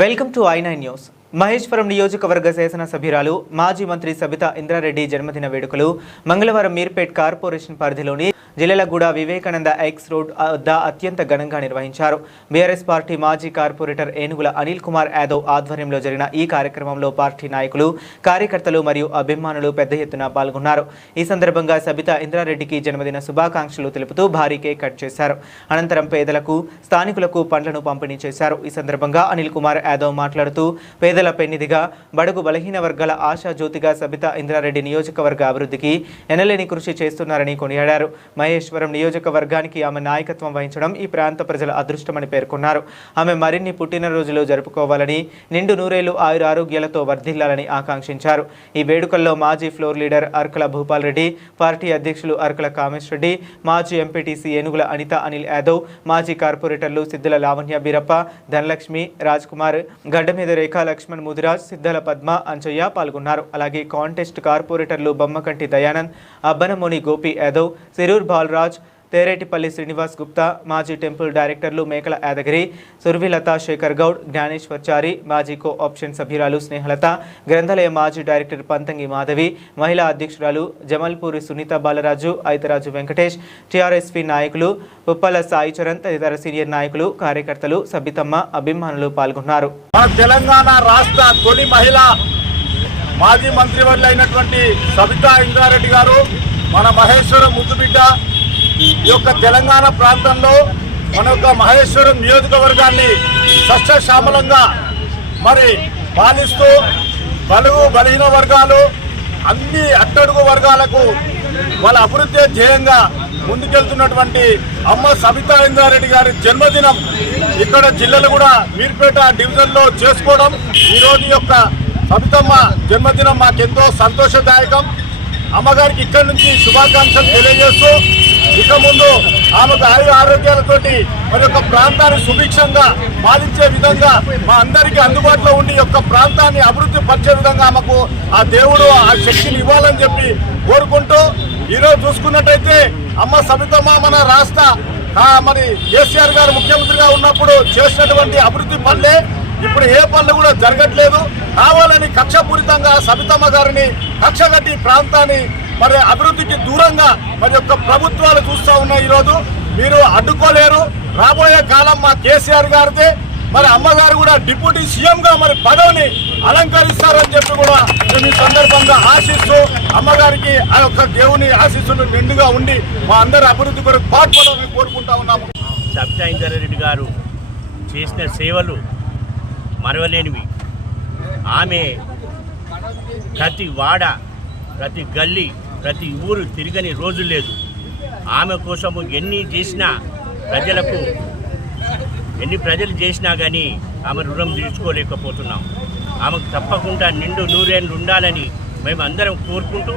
Welcome to I9 news. Maheshwaram నియోజకవర్గ శాసన సభ్యురాలు మాజీ మంత్రి సబితా ఇంద్రారెడ్డి జన్మదిన వేడుకలు మంగళవారం మీర్పేట్ కార్పొరేషన్ పరిధిలోని జిల్లెలగూడ వివేకానంద ఎక్స్ రోడ్ వద్ద అత్యంత ఘనంగా నిర్వహించారు. బీఆర్ఎస్ పార్టీ మాజీ కార్పొరేటర్ ఏనుగుల అనిల్ కుమార్ యాదవ్ ఆధ్వర్యంలో జరిగిన ఈ కార్యక్రమంలో పార్టీ నాయకులు, కార్యకర్తలు మరియు అభిమానులు పెద్ద ఎత్తున పాల్గొన్నారు. ఈ సందర్భంగా సబితా ఇంద్రారెడ్డికి జన్మదిన శుభాకాంక్షలు తెలుపుతూ భారీ కేక్ కట్ చేశారు. అనంతరం పేదలకు, స్థానికులకు పండ్లను పంపిణీ చేశారు. ఈ సందర్భంగా అనిల్ కుమార్ యాదవ్ మాట్లాడుతూ పేదల పెన్నిధిగా, బడుగు బలహీన వర్గాల ఆశా జ్యోతిగా సబితా ఇంద్రారెడ్డి నియోజకవర్గ అభివృద్ధికి ఎనలేని కృషి చేస్తున్నారని కొనియాడారు. మహేశ్వరం నియోజకవర్గానికి ఆమె నాయకత్వం వహించడం ఈ ప్రాంత ప్రజల అదృష్టమని పేర్కొన్నారు. ఆమె మరిన్ని పుట్టినరోజులు జరుపుకోవాలని, నిండు నూరేళ్లు ఆయురారోగ్యాలతో వర్ధిల్లాలని ఆకాంక్షించారు. ఈ వేడుకల్లో మాజీ floor leader Arkala Bhupal Reddy, party అధ్యక్షులు అర్కల కామేష్ రెడ్డి, మాజీ ఎంపీటీసీ ఏనుగుల అనిత అనిల్ యాదవ్, మాజీ కార్పొరేటర్లు సిద్ధల లావణ్య బీరప్ప, ధనలక్ష్మి, రాజ్ కుమార్, గడ్డమీద రేఖా లక్ష్మణ్ ముదిరాజ్, సిద్ధల పద్మ, అంచయ్య పాల్గొన్నారు. అలాగే కాంటెస్ట్ కార్పొరేటర్లు బొమ్మకంటి దయానంద్, అబ్బనమోని గోపి యాదవ్, సిరూర్ బాలరాజ్, తేరేటిపల్లి శ్రీనివాస్ గుప్తా, మాజీ టెంపుల్ డైరెక్టర్లు మేకల యాదగిరి, సుర్విలత శేఖర్ గౌడ్, జ్ఞానేశ్వర్చారి, మాజీ కో ఆప్షన్ సభ్యురాలు స్నేహలత, గ్రంథాలయ మాజీ డైరెక్టర్ పంతంగి మాధవి, మహిళా అధ్యక్షురాలు జమల్పూరి సునీత బాలరాజు, ఐతరాజు వెంకటేష్, టీఆర్ఎస్పీ నాయకులు ఉప్పల సాయి చరణ్ తదితర సీనియర్ నాయకులు, కార్యకర్తలు, సబితమ్మ, అభిమానులు పాల్గొన్నారు. తెలంగాణ రాష్ట్ర తొలి మహిళ మాజీ మంత్రివర్యులైనటువంటి సబితా ఇంద్రారెడ్డి గారు మన మహేశ్వరం ముద్దుబిడ్డ. ఈ యొక్క తెలంగాణ ప్రాంతంలో మన యొక్క మహేశ్వరం నియోజకవర్గాన్ని సస్యశ్యామలంగా మరి పాలిస్తూ బలుగు బలహీన వర్గాలు, అన్ని అట్టడుగు వర్గాలకు వాళ్ళ అభివృద్ధి ధ్యేయంగా ముందుకెళ్తున్నటువంటి అమ్మ సబితా ఇంద్రారెడ్డి గారి జన్మదినం ఇక్కడ జిల్లాలో కూడా మీర్పేట డివిజన్లో చేసుకోవడం, ఈరోజు యొక్క సబితమ్మ జన్మదినం మాకెంతో సంతోషదాయకం. అమ్మగారికి ఇక్కడి నుంచి శుభాకాంక్షలు తెలియజేస్తూ ఇక ముందు ఆమెకు ఆరోగ్యాలతోటి మరి యొక్క ప్రాంతాన్ని సుభిక్షంగా పాలించే విధంగా మా అందరికీ అందుబాటులో ఉండి యొక్క ప్రాంతాన్ని అభివృద్ధి పరిచే విధంగా ఆమెకు ఆ దేవుడు ఆ శక్తిని ఇవ్వాలని చెప్పి కోరుకుంటూ, ఈరోజు చూసుకున్నట్టయితే అమ్మ సబితమ్మ మన రాష్ట్ర మరి కేసీఆర్ గారు ముఖ్యమంత్రిగా ఉన్నప్పుడు చేసినటువంటి అభివృద్ధి పనులే ఇప్పుడు ఏ పనులు కూడా జరగట్లేదు. కావాలని కక్షపూరితంగా సబితమ్మ గారిని కక్షగట్టి ప్రాంతాన్ని మరి అభివృద్ధికి దూరంగా మరి యొక్క ప్రభుత్వాలు చూస్తూ ఉన్నాయి. ఈరోజు మీరు అడ్డుకోలేరు. రాబోయే కాలం మా కేసీఆర్ గారిదే. మరి అమ్మగారు కూడా డిప్యూటీ సీఎంగా మరి పదవిని అలంకరిస్తారని చెప్పి కూడా మేము ఈ సందర్భంగా ఆశిస్తూ అమ్మగారికి ఆ యొక్క దేవుని ఆశీస్సులు నిండుగా ఉండి మా అందరి అభివృద్ధి కొరకు పాటుపడాలని కోరుకుంటా ఉన్నాము. సబితా ఇంద్రారెడ్డి గారు చేసిన సేవలు మరవలేనివి. ఆమె ప్రతి వాడ, ప్రతి గల్లీ, ప్రతి ఊరు తిరగని రోజు లేదు. ఆమె కోసము ఎన్ని ప్రజలు చేసినా కానీ ఆమె రుణం తీర్చుకోలేకపోతున్నాం. ఆమెకు తప్పకుండా నిండు నూరేళ్ళు ఉండాలని మేము అందరం కోరుకుంటూ